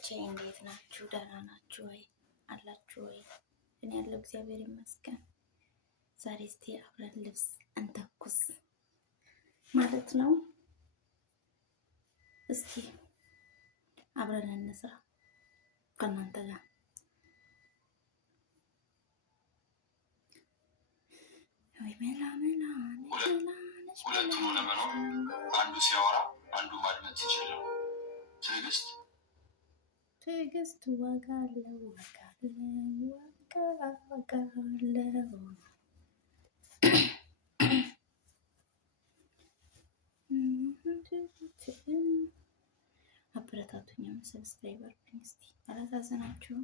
ቤተሰቦቼ እንዴት ናችሁ? ደህና ናችሁ ወይ? አላችሁ ወይ? እኔ ያለው እግዚአብሔር ይመስገን። ዛሬ እስቲ አብረን ልብስ እንተኩስ ማለት ነው። እስቲ አብረን እንስራ ከእናንተ ጋር። ወይ መላ መላ ሁለቱን ለመኖር አንዱ ሲያወራ አንዱ ማድመጥ ሲችል ነው። ትዕግስት ዋጋ አለው፣ ዋጋ አለው። አበረታቱኝ፣ ሰብስክራይብ አድርጉኝ እስቲ። አላሳዝናችሁም?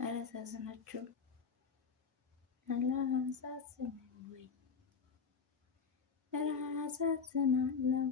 አላሳዝናችሁም? አላሳዝንም ወይ? አላሳዝናለሁ።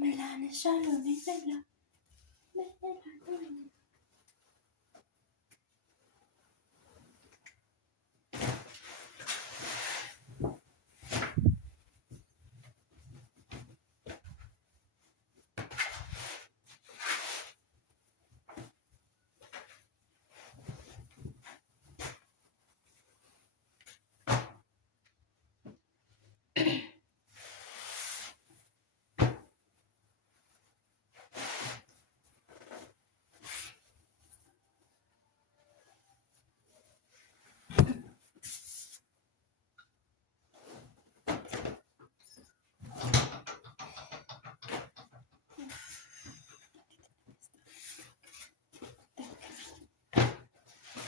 መላነሻለሁ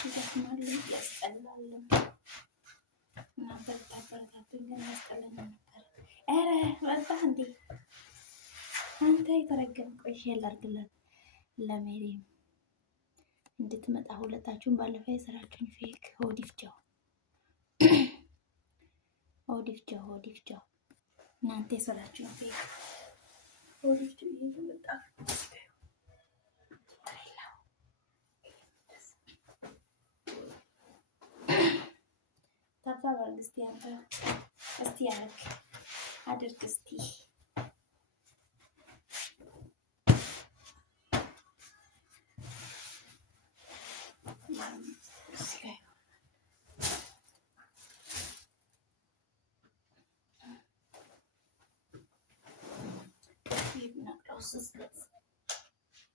ይደክማል፣ ያስጠላል። እናንተ ብታበረታቱኝ ግን ያስጠላኝ ነበር። ኧረ በቃ እንዴ አንተ የተረገም ቆይሽ ላድርግላት ለሜሪም እንድትመጣ ሁለታችሁን ባለፈው የሰራችሁኝ ፌክ ሆዲፍጃው እናንተ የሰራችሁኝ ፌክ ሆዲፍጃው እየመጣ ታብታብ አድርግ እስቲ አንተ እስቲ አድርግ እስቲ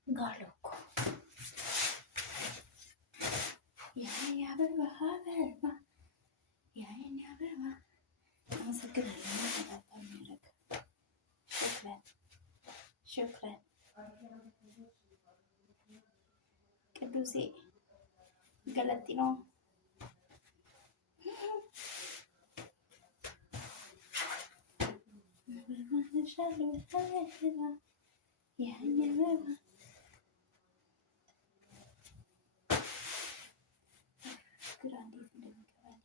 ጋሎኮ የኔ አበባ አበባ የኔ አበባ አመሰግናለሁ። ሽክረን ቅዱሴ ገለጢ ነው። የኔ አበባ ግራ እንዴት እንደሚገባኝ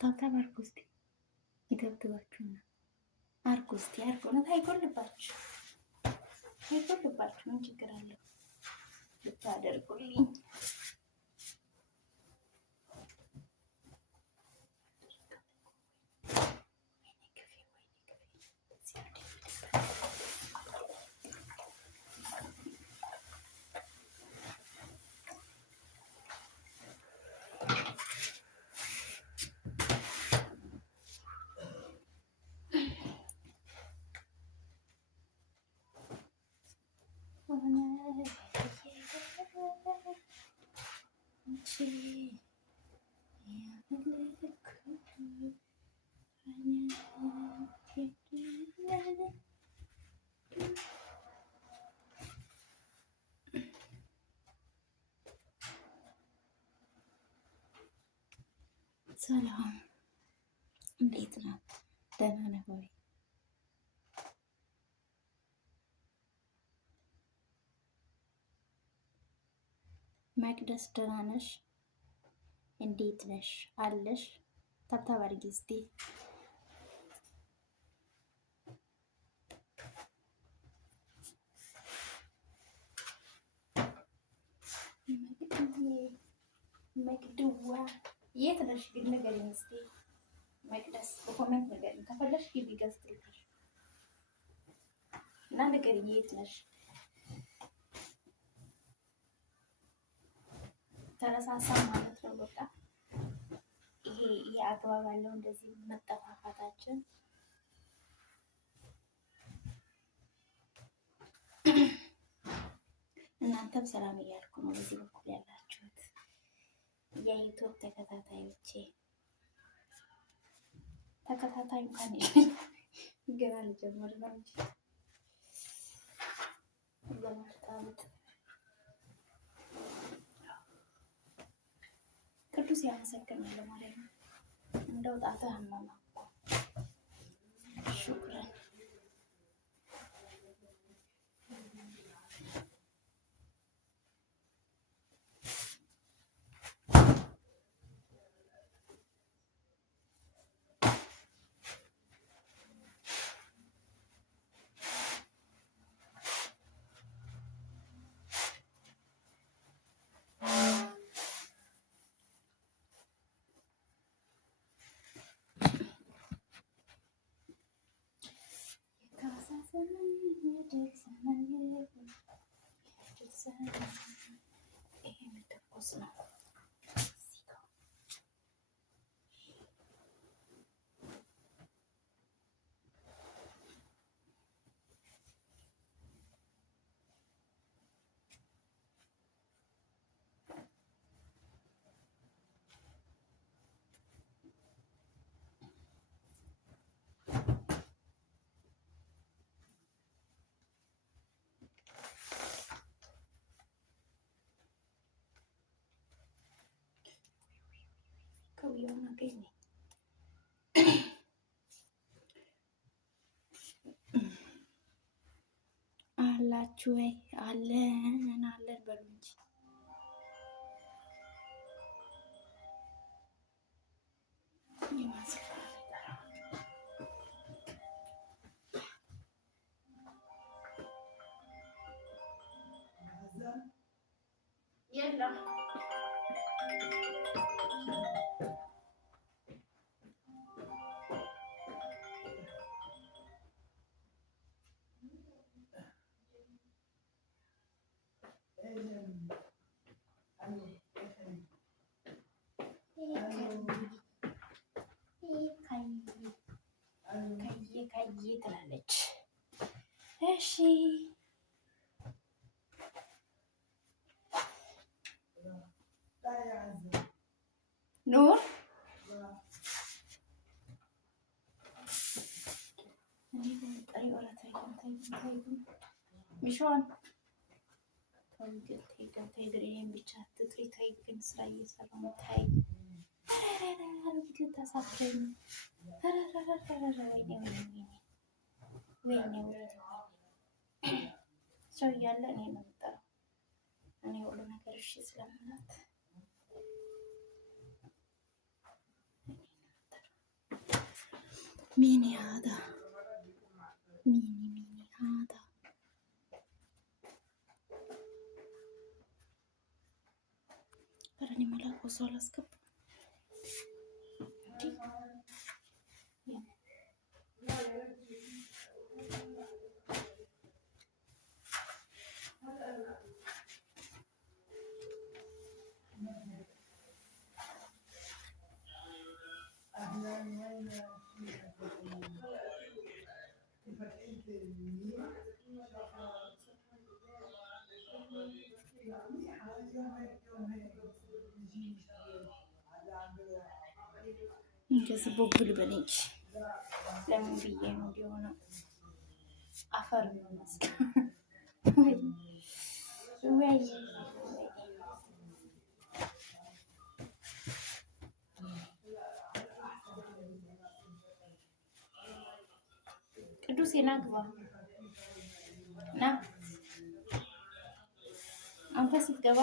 ታብታብ አድርጉ እስቲ ይደብድባችሁና አድርጉ እስቲ አድርጉ። እውነት አይጎልባችሁ ምን ችግር አለው ብታደርጉልኝ? ሰላም እንዴት ነው? ደህና ነህ ወይ? መቅደስ ደህና ነሽ? እንዴት ነሽ? አለሽ? ታብታብ አድርጊ እስቲ። መቅድዋ የት ነሽ ግን ንገሪኝ እስቲ። መቅደስ በኮመንት ንገሪኝ ከፈለሽ ግቢ ገዝትልሽ እና ንገሪኝ የት ነሽ? ተረሳሳ ማለት ነው በቃ። ይሄ አግባብ አለው እንደዚህ መጠፋፋታችን። እናንተም ሰላም እያልኩ ነው በዚህ በኩል ያላችሁት የዩቱብ ተከታታዮቼ። ተከታታይ እንኳን ገና ልጀምር ነው እንጂ ለማርታበት ቅዱስ ያመሰግናለሁ ማለት ነው። እንደው ጣትህ አመመ እኮ ሹክራን። ይሄ የሚተኮስ ነው። ከውየውን አገኘ አላችሁ ወይ? አለን አለን በሉ እንጂ የለም። ከይ ትላለች። እሺ ኑር ሚሾን ይሄን ብቻ አትጥሪ። ተይ ግን ስራ እየሰራ ነው። ተይ ተሳፍረኝ። ወይኔ ሰው እያለ እኔ ነው የምጠራው። እኔ ሁሉ ነገር እሺ ስለምላት ሚኒ ሀዳ ሚኒ ሀዳ ረኒ መላኩ ሰው አላስገባ እንደዚህ ቦግል በነጭ ለምን ብዬ ነው እንዲሆነ አፈር ነው መስል ወይ ቅዱስ ናግባ ና አንተ ስትገባ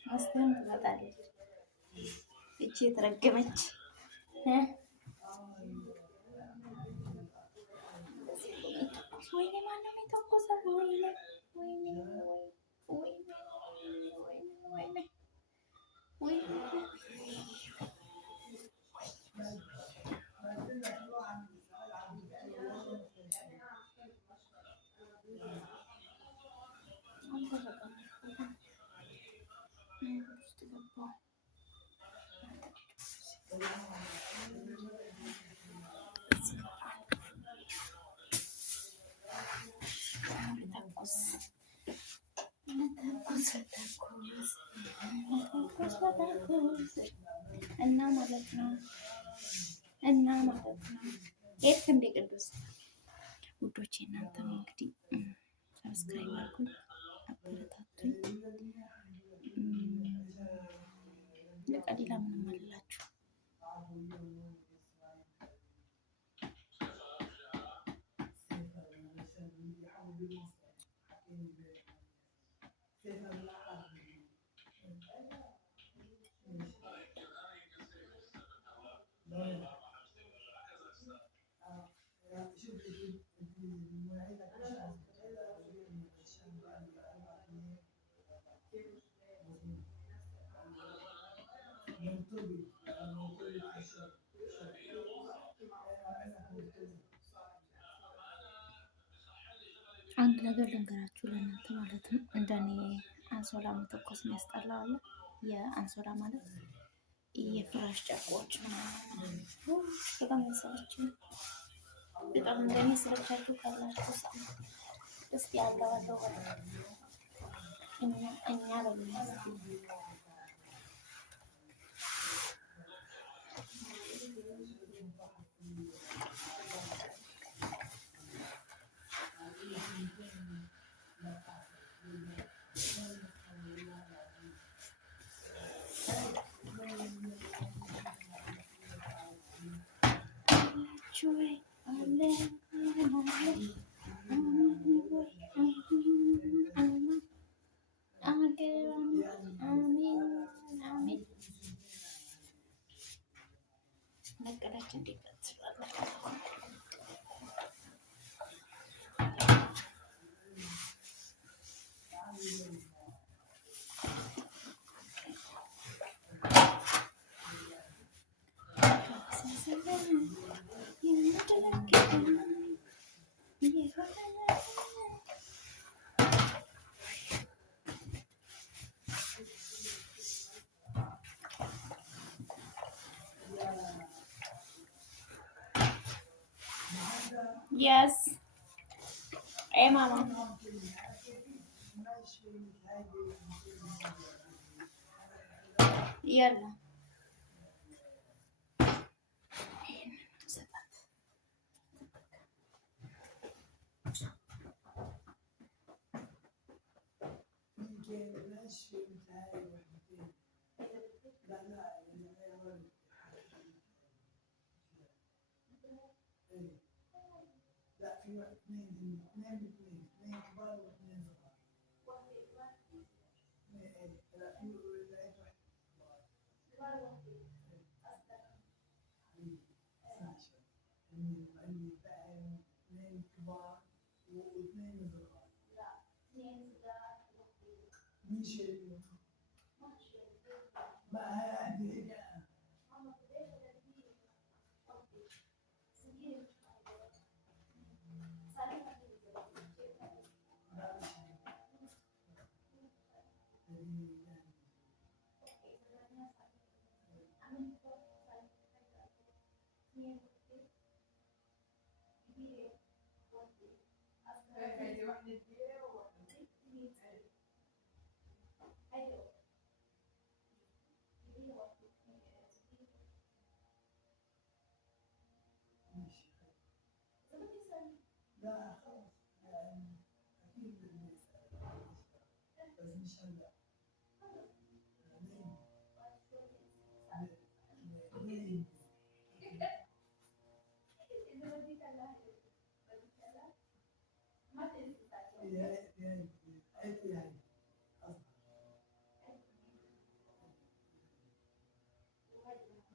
መስተን ትመጣለች። እቺ የተረገመች ወይኔ ማነው የተኮሰው? ወይኔ ወይኔ ወይኔ ወይኔ ወይኔ እና ማለት ነው ሄድክ እንደ ቅዱስ ውዶቼ፣ እናንተም እንግዲህ ሰብስክራይብ አድርጉኝ፣ አበረታቱኝ። በቃ ሌላ ምንም አልላችሁ። አንድ ነገር ልንገራችሁ ለእናንተ ማለት ነው። እንደኔ አንሶላ መተኮስ የሚያስጠላው አለ። የአንሶላ ማለት የፍራሽ ጨርቆች በጣም ያሰለች በጣም እንደሚሰለቻችሁ ካላችሁ እስቲ አለው እኛ ለምን Yes. Hey, Mama. يلا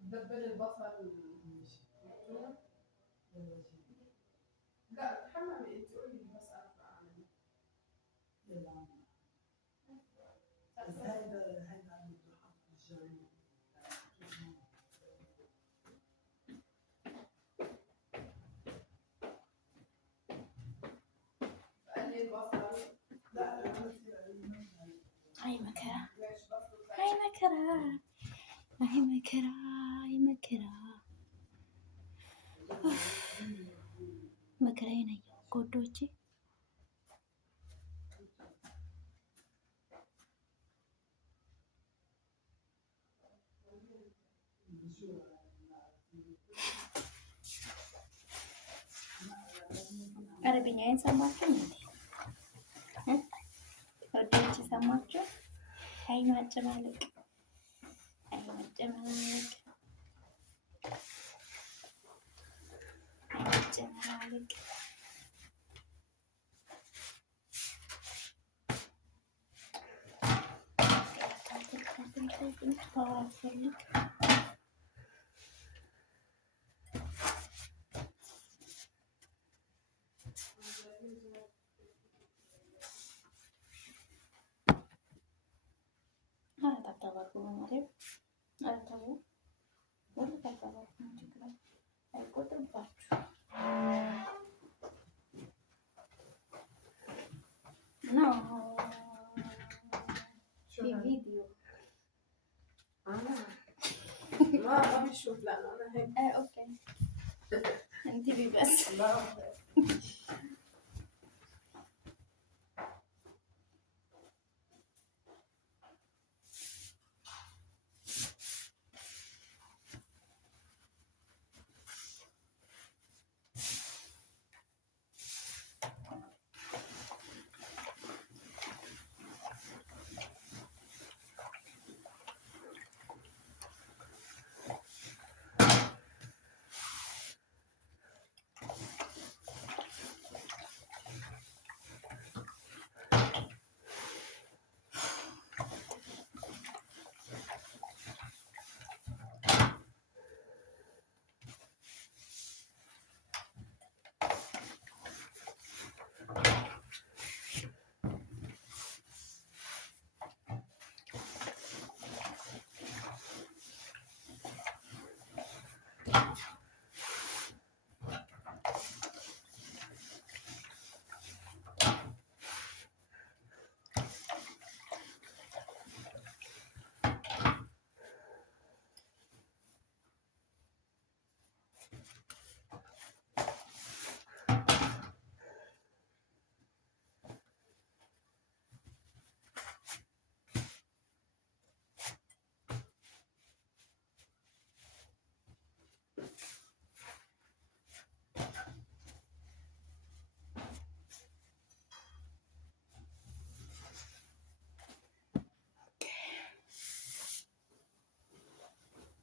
دبل البصل لا حمامي انت قولي لي بس اعمل قلي البصل هاي مكرة هاي مكرة هاي مكرة هاي مكرة መከራዬን አየሁ ጎዶቼ። አረብኛዬን ሰማችሁ እንዴ? ወዶች ሰማችሁ? አይ ማጨማለቅ አይ ማጨማለቅ አይ ማጨማለቅ ፈልግ ታባቁ ማለት አታው ወደ ታባቁ ችግር አይቆጥርባችሁ ነው ቪዲዮ ما بشوف لا انا هيك اوكي انتبهي بس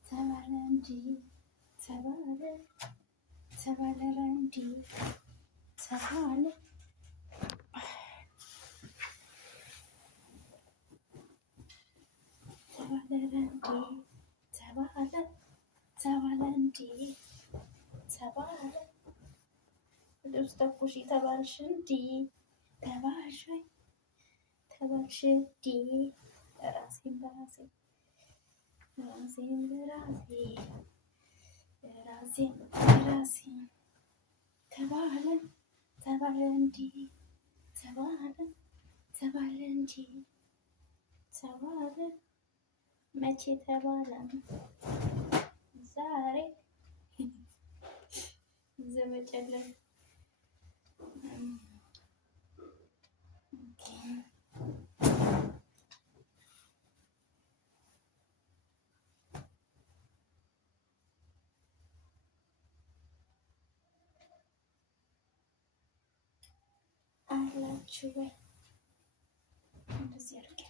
Sabalanji, sabale, sabalalanji, sabale. Sabalalanji, sabale, sabalanji, sabale. ውስጥ ተኩሺ ተባልሽ እንዲ ተባልሽ ተባልሽ እንዲ ራሴን በራሴ ራሴን በራሴ ራሴን በራሴ ተባለ ተባለ እንዲ ተባለ ተባለ እንዲ ተባለ መቼ ተባለ ዛሬ ዘመጨለል አላችሁ ወይ? እንደዚህ አድርጌ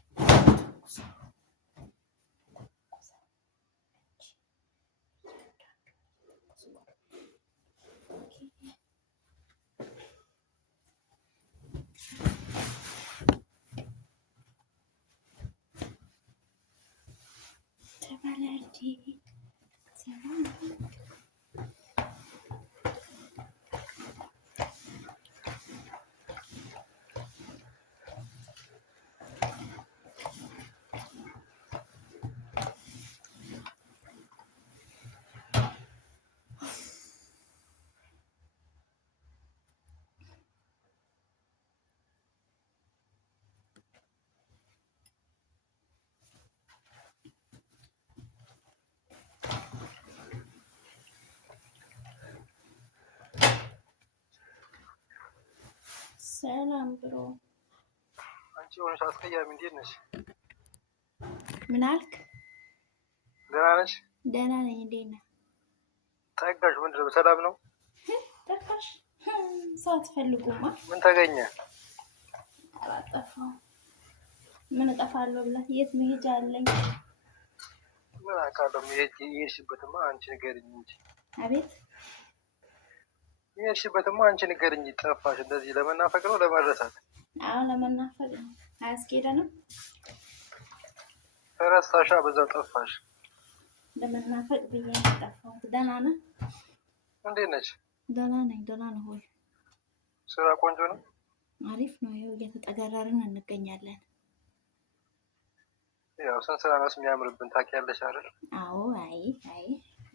ሰላም ብሎ አንቺ ሆነሽ አስቀያሚ እንዴት ነሽ? ምን አልክ? ደህና ነሽ? ደህና ነኝ። እንዴት ነህ? ጠጋሽ ምንድን ነው? ሰላም ነው? ጠፋሽ? ሰው አትፈልጉማ? ምን ተገኘ? አላጠፋሁም። ምን እጠፋለሁ ብለህ የት መሄጃ አለኝ? ምን አውቃለሁ። የሄድሽበትማ አንቺ ንገሪኝ እንጂ። አቤት የሄድሽበትማ አንቺ ንገሪኝ እንጂ። ጠፋሽ እንደዚህ ለመናፈቅ ነው ለመረሳት? አዎ ለመናፈቅ ነው። አያስኬደንም። ተረሳሻ በዛው ጠፋሽ። ለመናፈቅ ብዬ ነው የጠፋሁት። ደህና ነህ? እንዴት ነሽ? ደህና ነኝ። ደህና ነህ ወይ? ስራ ቆንጆ ነው? አሪፍ ነው። ይኸው እየተጠጋራርን እንገኛለን። ያው ስንት ስራ ነው የሚያምርብን ታውቂያለሽ አይደል? አዎ። አይ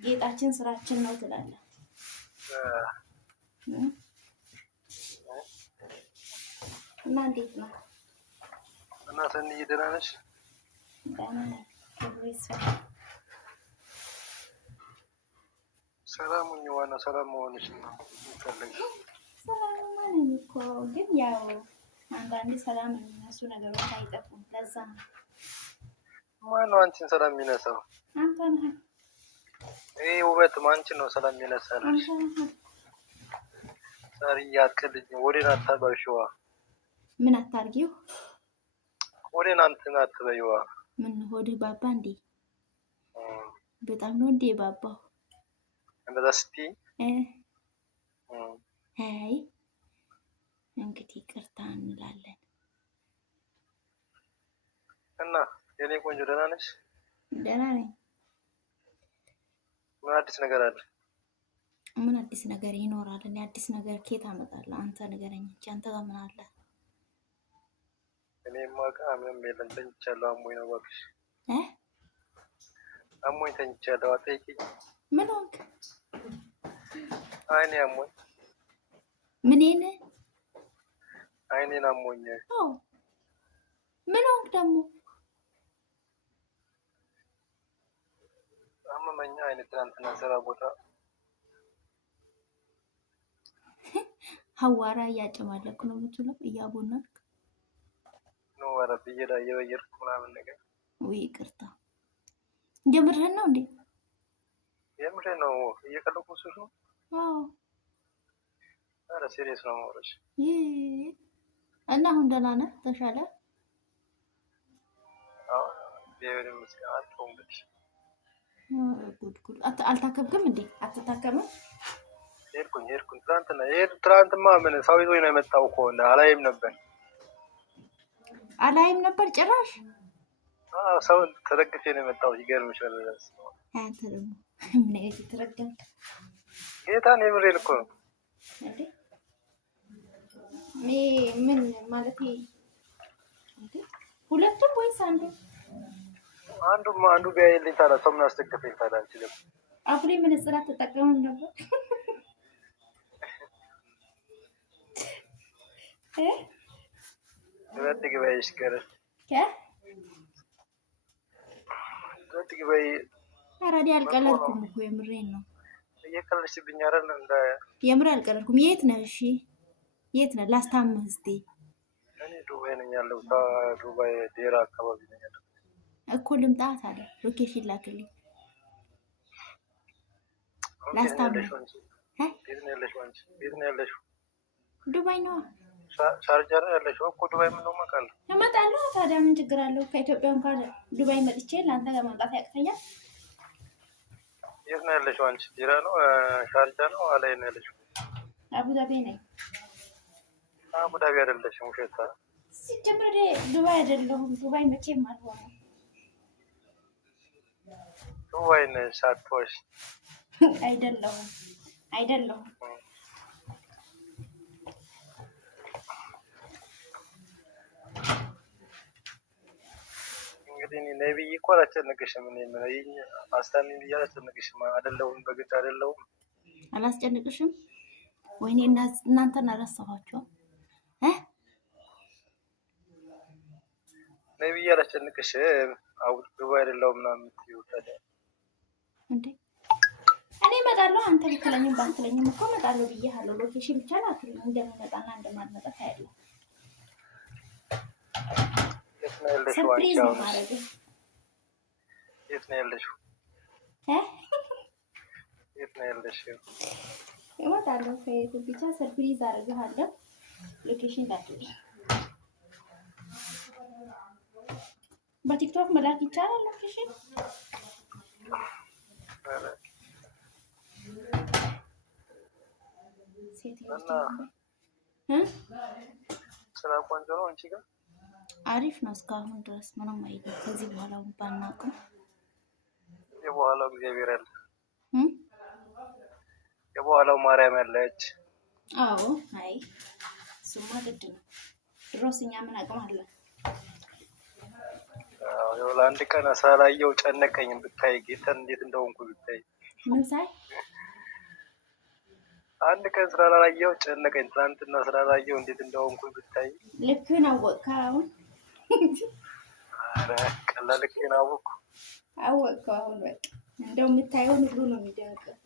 ጌጣችን ስራችን ነው ትላለህ። እና እንዴት ነው? እና ሰንዬ ደህና ነሽ? ደህና ነኝ። ክብሩ ይስፋ። ሰላሙኝ ዋና ሰላም መሆንሽ ነው የሚፈልገው። ሰላምማ ነኝ እኮ ግን ያው አንዳንዴ ሰላም የሚነሱ ነገሮች አይጠፉም። ለዛ ነው። ማነው አንቺን ሰላም የሚነሳው? አንተ ነህ። ይሄ ውበት አንቺን ነው ሰላም የሚነሳልሽ። አንተ ነህ። ዛሬ አትቀልጅ። ወዴን አታባሽዋ። ምን አታርጊው? ወዴን አንተን አትበይዋ። ምን ሆድህ ባባ እንዴ? በጣም ነው እንዴ ባባው? እንደዛ ስትይ አይ እንግዲህ ቅርታ እንላለን። እና የኔ ቆንጆ ደህና ነሽ? ደህና ነኝ። ምን አዲስ ነገር አለ? ምን አዲስ ነገር ይኖራል? እኔ አዲስ ነገር ከየት አመጣለሁ? አንተ ንገረኝ እንጂ አንተ ጋር ምን አለ? እኔማ ጋር ምንም የለም። ተኝቻለሁ። አሞኝ ነው እባክሽ። አሞኝ ተኝቻለሁ። አትጠይቂኝ። ምን ሆንክ? አይኔ አሞኝ። ምኔን? አይኔን አሞኝ። አዎ ምን ሆንክ ደግሞ? አመመኛ። አይኔ ትናንትና ስራ ቦታ ሀዋራ እያጨማለኩ ነው የምትውለው እያቦናልክ ነው። ኧረ ብዬሽ ላይ እየበየርኩ ምናምን ነገር። ውይ ይቅርታ። የምርህን ነው እንዴ? የምሬን ነው። እየቀለኩ እሱሽ ነው? አዎ። ኧረ ሲሪየስ ነው የማወራሽ። እና አሁን ደህና ነህ? ተሻለ? አዎ እግዚአብሔር ይመስገን። አልተው እንግዲህ። ጉድ አልታከምክም እንዴ? አትታከምም? ሄድኩኝ ትናንትማ ምን ሰው ይዞኝ ነው የመጣው እኮ አላይም ነበር። አላይም ነበር ጭራሽ? ሰው ተደግፌ ነው የመጣው። ይገርምሻል። አንተ ደግሞ ምን አይነት የተረገምክ ጌታን የምሬን እኮ ነው። እንዴ ምን ማለት እንዴ? ሁለቱም ወይስ አንዱ? አንዱ ቢያይልኝ ታዲያ ሰው ምን አስደገፈኝ ታዲያ? አንቺ ደግሞ አፍሬ መነጽር አትጠቀምም ነበር? ትግበይሽ ገረድ ትግበይ። ኧረ እኔ አልቀለድኩም እኮ የምሬን ነው። እየቀለድሽብኝ አይደል? የምር አልቀለድኩም። የት ነህ? እሺ የት ነህ? ላስታምህ እስኪ። እኔ ዱባይ ነኝ ያለው። ዱባይ ዴራ አካባቢ ነኝ ያለው እኮ። ልምጣ ታዲያ? ሎኬሽን ላክልኝ ላስታምህ። ቤት ነው ያለሽው? ዱባይ ነዋ። ሻርጃ ነው ያለሽው እኮ ዱባይ ምን ነው ማውቃለሁ። እመጣለሁ። ታዲያ ምን ችግር አለው? ከኢትዮጵያ እንኳን ዱባይ መጥቼ ለአንተ ጋር መምጣት ያቅተኛል? የት ነው ያለሽው አንቺ? ጅራ ነው ሻርጃ ነው አላይ ነው ያለሽው? አቡዳቢ ነኝ። አቡዳቢ አይደለሽም፣ ውሸታ። ሲጀምር ዱባይ አይደለሁም። ዱባይ መቼም አልሆነም። ዱባይ ነሽ አትዋሽ። አይደለሁም። እንግዲህ ነብይ እኮ አላስጨንቅሽም። እኔ ምን አስታሚ ብዬ አላስጨንቅሽም። አይደለሁም በግድ አይደለሁም። አላስጨንቅሽም? ወይኔ እናንተን አላሰባችሁም? ነብይ አላስጨንቅሽም። ዱባይ አይደለሁም ምናምን የምትይው ታዲያ እንዴ? እኔ እመጣለሁ። አንተ ብትለኝም ባትለኝም እኮ እመጣለሁ ብዬሃለሁ። ሎኬሽን ብቻ ላክልኝ። እንደምመጣና እንደማልመጣ ታያለህ። ሰርፕሪዝ ነው ማለት ነው። የት ነው ያለሽው? የት ነው ያለሽው? እመጣለሁ። ከየት ብቻ ሰርፕሪዝ አደርግሃለሁ። ሎኬሽን ላክልኝ። በቲክቶክ መላክ ይቻላል ሎኬሽን? ስራ ቆንጆ ነው አንቺ ጋር? አሪፍ ነው። እስካሁን ድረስ ምንም አይደለም። ከዚህ በኋላ ባናውቅም የበኋላው እግዚአብሔር አለ። የበኋላው ማርያም ያለች። አዎ። አይ እሱማ ግድ ነው። ድሮስ እኛ ምን አቅም አለ? አዎ ለአንድ ቀን ሳላየው ጨነቀኝ ብታይ፣ ጌታን እንዴት እንደሆንኩ ብታይ። ምን ሳይ? አንድ ቀን ስላላየው ጨነቀኝ። ትናንትና ስላላየው እንዴት እንደሆንኩ ብታይ። ልክህን አወቅከው አሁን? ኧረ ቀላል ልክህን አወቅኩ። አወቅከው አሁን? በቃ እንደው የምታየውን ሁሉ ነው የሚደንቀው።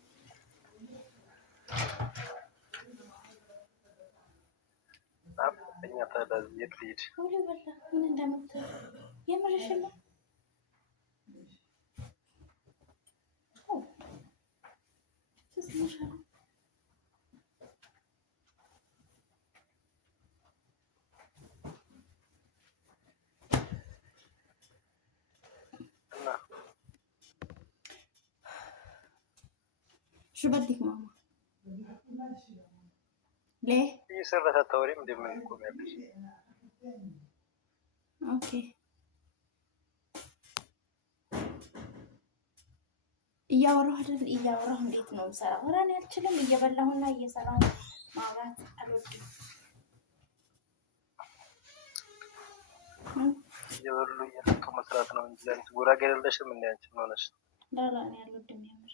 እኛ ታዲያ የት ልሂድ? ምን እንደምትል የምርሽን ነው? شو بدك ماما؟ ليه؟ يسرها التوريم دي منكم يا بشي. اوكي. እያወራሁ እንዴት ነው የምሰራው? ኧረ እኔ አልችልም። እየበላሁና እየሰራሁ ማውራት አልወድም። እየበሉ እየጠጡ መስራት ነው እንጂ አንቺ ጉራጌ አይደለሽም እንዴ? አንቺ ምን ሆነሽ? ላላ እኔ አልወድም። የምር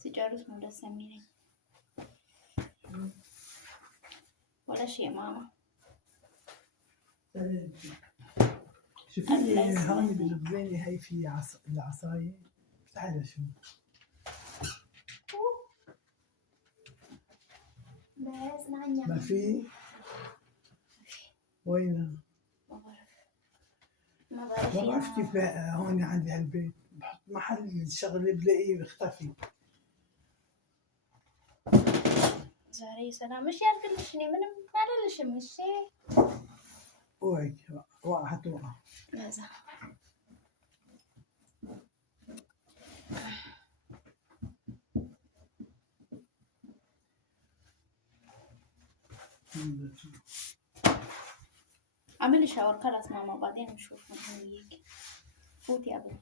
ሲጨርስ ነው ደስ የሚለኝ። ولا شيء ماما. شوفي لي هون بلبناني هي في العصاية تعالى شو ما في وين ما بعرف كيف هون عندي هالبيت بحط محل الشغله بلاقيه بيختفي. ዛሬ ሰላምሽ ያርግልሽ። እኔ ምንም አልልሽም። እሺ اوعك وقع هتوقع لازم اعملي شاور خلاص ماما بعدين نشوف من هيك. فوتي قبل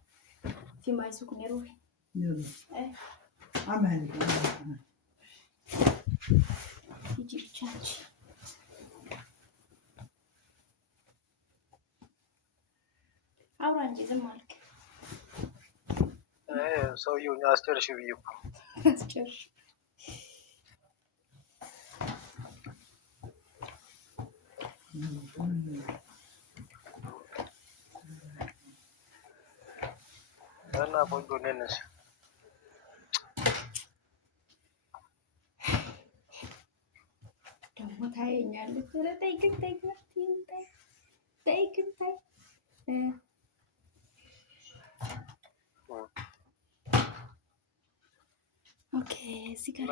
في ماي سخن روحي. يلا ايه عملي يجي بتشاتش. አውራንጂ ዝም አልክ። ሰውዬው አስጨርሽ ብዬ እኮ አስጨርሽ። እና ቆንጆ ነሽ። ደግሞ ታየኛለች። ኧረ ተይ ግን ተይ ግን ተይ ግን ተይ። ኦኬ እዚህ ጋር